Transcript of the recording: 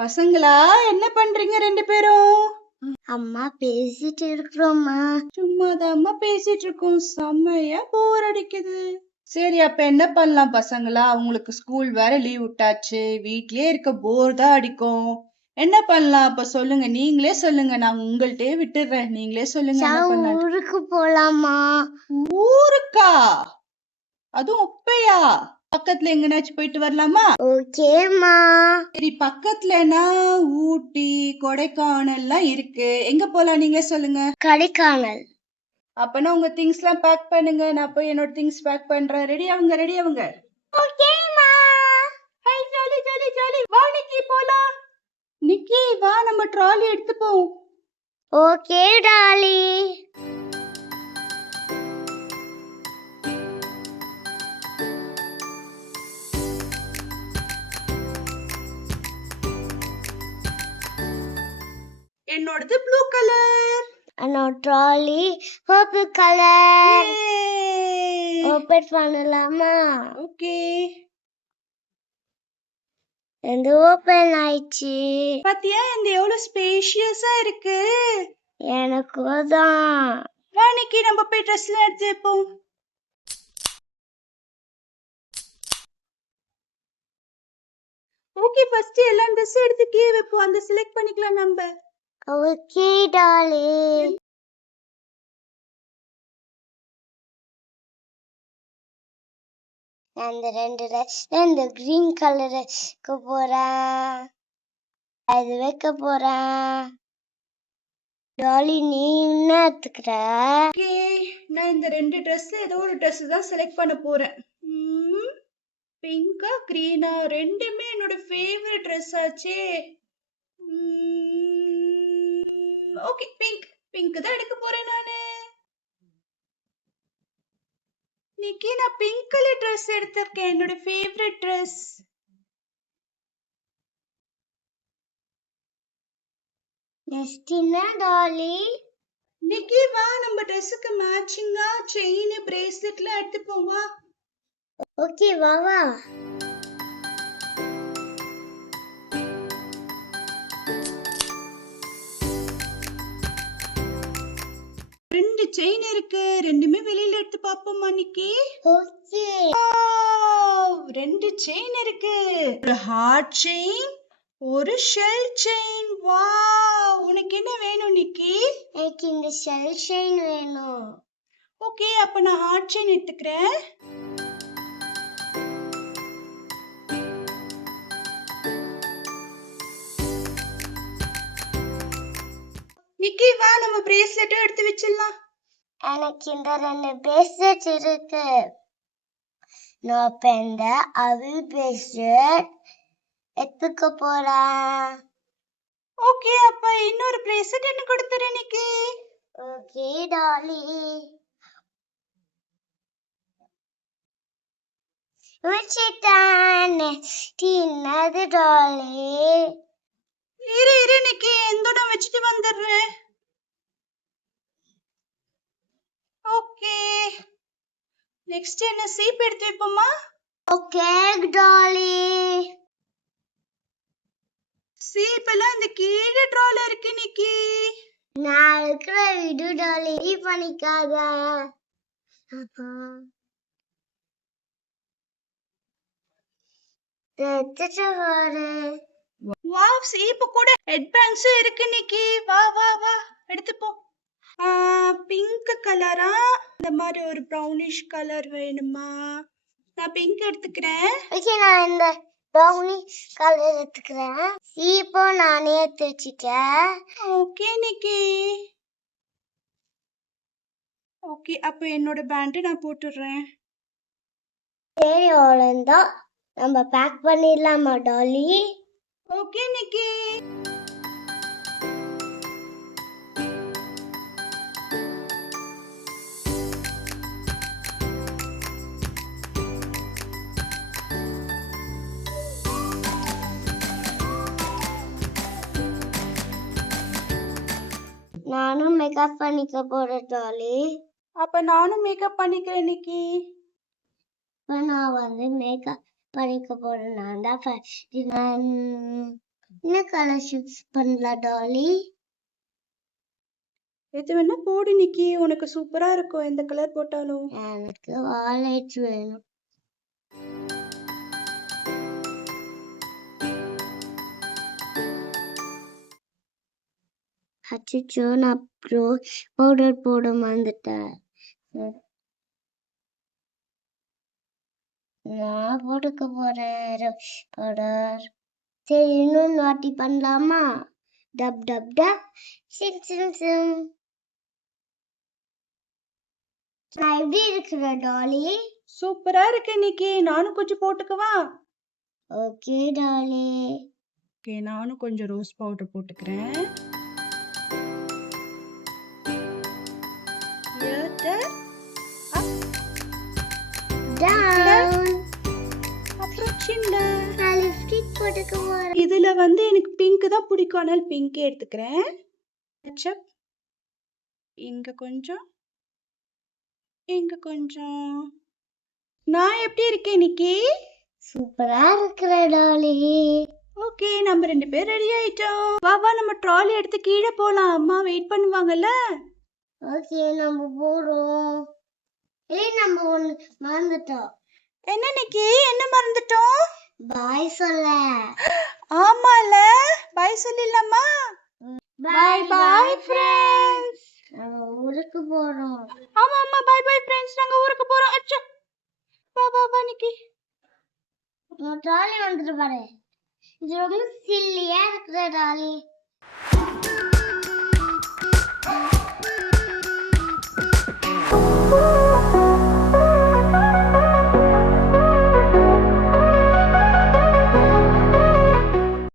பசங்களா என்ன பண்றீங்க ரெண்டு பேரும்? அம்மா பேசிட்டு இருக்கிறோம்மா. சும்மாதாம்மா பேசிட்டு இருக்கோம். செம்மையா போர் அடிக்குது. சரி, அப்ப என்ன பண்ணலாம் பசங்களா? உங்களுக்கு ஸ்கூல் வேற லீவ் விட்டாச்சு. வீட்லயே இருக்க போர் தான் அடிக்கும். என்ன பண்ணலாம்? அப்ப சொல்லுங்க, நீங்களே சொல்லுங்க. நான் உங்கள்ட்டே விட்டுடுறேன். நீங்களே சொல்லுங்க என்ன பண்ணலாம். ஊருக்கு போலாமா? ஊருக்கா? அதுவும் உப்பையா? பக்கத்துல எங்கனாச்சும் போயிட்டு வரலாமா? ஓகேம்மா. சரி, பக்கத்துலனா ஊட்டி கொடைக்கானல்லாம் இருக்கு. எங்க போலாம் நீங்க சொல்லுங்க. கொடைக்கானல். அப்பனா உங்க திங்ஸ் எல்லாம் பேக் பண்ணுங்க. நான் போய் என்னோட திங்ஸ் பேக் பண்றேன். ரெடி ஆவுங்க. ஓகேம்மா. Hi, jolly jolly jolly. வா நிக்கி போலாம். நிக்கி வா, நம்ம ட்ராலி எடுத்துப்போம். Okay Dolly. என்னோடது ப்ளூ கலர். என்னோட ட்ராலி பர்பிள் கலர். ஓபன் பண்ணலாமா? ஓகே. இது ஓபன் ஆயிடுச்சு. பாத்தியா இந்த எவ்வளவு ஸ்பேஷியஸா இருக்கு. எனக்கு தான். வா நிக்கி, நம்ம போய் ட்ரெஸ் எல்லாம் எடுத்து வைப்போம். ஓகே, ஃபர்ஸ்ட் எல்லா ட்ரெஸ் எடுத்து கீழே வைப்போம். அந்த செலக்ட் பண்ணிக்கலாம் நம்ம. Okay Dolly. அந்த ரெண்டு ட்ரெஸ் இந்த கிரீன் கலர் வைக்க போறேன். அது வைக்க போறேன். டாலி நீ என்ன எடுத்துக்கிற? ஓகே, நான் இந்த ரெண்டு ட்ரெஸ்ல ஏதோ ஒரு ட்ரெஸ் தான் செலக்ட் பண்ண போறேன். பிங்கா கிரீனா? ரெண்டுமே என்னோட ஃபேவரட் ட்ரெஸ் ஆச்சே. ஓகே, பிங்க் தான் எடுக்க போறேன் நானு. இன்னைக்கு நான் பிங்க் கலர் ட்ரெஸ் எடுத்திருக்கேன், என்னோட ஃபேவரட் ட்ரெஸ். நெக்ஸ்ட் என்ன டாலி? இன்னைக்கு வா, நம்ம ட்ரெஸ்ஸுக்கு மேட்சிங்கா செயின் பிரேஸ்லெட்லாம் எடுத்துப்போம் வா. ஓகே வா வா. ரெண்டு செயின் இருக்கு, ரெண்டுமே வெளியில எடுத்து பாப்போமா இன்னைக்கு. ஓகே. ரெண்டு செயின் இருக்கு, ஒரு ஹார்ட் செயின், ஒரு ஷெல் செயின். வாவ், உனக்கு என்ன வேணும் நிக்கி? எனக்கு இந்த ஷெல் செயின் வேணும். ஓகே, அப்ப நான் ஹார்ட் செயின் எடுத்துக்கிறேன். நிக்கி வா, நம்ம பிரேஸ்லெட்டும் எடுத்து வச்சிடலாம். எனக்கு இந்த ரெண்டு பிரேஸ்லெட் இருக்கு. நான் இப்ப இந்த அவில் பிரேஸ்லெட் எடுத்துக்க போறேன். ஓகே, அப்ப இன்னொரு பிரேஸ்லெட் என்ன கொடுத்துறேன் நிக்கி. Okay tally. வச்சிட்டேன். என்னது டாலி? இரு நிக்கி, எந்தோட வச்சுட்டு வந்துடுறேன். ஓகே, நெக்ஸ்ட் என்ன சீப் எடுத்து வைப்போமா? Okay tally. சீப் எல்லாம் இந்த கீழே ட்ரால இருக்கு நிக்கி. நான் இருக்கிற விடு டாலி பண்ணிக்காத. வாவ், சீப்பு கூட ஹெட் பேண்ட்ஸும் இருக்கு நிக்கி. வா வா வா, எடுத்துப்போம். பிங்க் கலரா? இந்த மாதிரி ஒரு ப்ரௌனிஷ் கலர் வேணுமா? நான் பிங்க் எடுத்துக்கிறேன். ஓகே, நான் இந்த ப்ரௌனி கலர் எடுத்துக்கிறேன். சீப்போ நானே எடுத்து வச்சுட்டேன். ஓகே நிக்கி. ஓகே, அப்ப என்னோட பேண்ட் நான் போட்டுடுறேன். சரி, அவ்வளோதான். நம்ம பேக் பண்ணிடலாமா டாலி? ஓகே நிக்கி. நானும் மேக்கப் பண்ணிக்க போறேன் டாலி. அப்ப நானும் மேக்கப் பண்ணிக்கிறேன் நிக்கி. நான் மேக்கப் பண்ணிக்க போறேன். நான் தான் ஃபர்ஸ்ட். என்ன கலர் சூஸ் பண்ணலாம் டாலி? எது வேணா போடு நிக்கி, உனக்கு சூப்பரா இருக்கும் எந்த கலர் போட்டாலும். எனக்கு வாலெட் வேணும். அச்சோ, நான் பவுடர் போட மறந்துட்டேன். நான் போட்டுக்க போறேன் பவுடர். சரி, இன்னொன்னு வாட்டி பண்ணலாமா? டப் டப் டப், சிம் சிம் சிம். நான் எப்படி இருக்கிறேன் டாலி? சூப்பரா இருக்கு நிக்கி, நானும் கொஞ்சம் போட்டுக்கவா? Okay tally. ஓகே, நானும் கொஞ்சம் ரோஸ் பவுடர் போட்டுக்கிறேன். டவுன். அப்புறம் சின்ன நான் லிப்ஸ்டிக் போட்டுக்க போறேன். இதுல வந்து எனக்கு பிங்க் தான் பிடிக்கும், அதனால பிங்கே எடுத்துக்கிறேன். ketchup. இங்க கொஞ்சம், இங்க கொஞ்சம். நான் எப்படி இருக்கேன் நிக்கி? சூப்பரா இருக்கிற டாலி. ஓகே, நம்ம 2 பேர் ரெடி ஆயிட்டோம். வா வா, நம்ம ட்ராலி எடுத்து கீழே போலாம், அம்மா வெயிட் பண்ணுவாங்கல்ல. ஓகே, நம்ம போறோம். நம்ம ஒண்ணு மறந்துட்டோம். என்ன நிக்கி, என்ன மறந்துட்டோம்? பாய் சொல்ல. ஆமால, பாய் சொல்லிடலாமா? பாய் பாய் ஃப்ரெண்ட்ஸ். நம்ம ஊருக்கு போறோம். ஆமா ஆமா, பாய் பாய் ஃப்ரெண்ட்ஸ், நாங்க ஊருக்கு போறோம். அச்சோ, வா வா வா நிக்கி. டாலி வந்துட்டு பாரு. இது ரொம்ப சில்லியா இருக்கிற டாலி.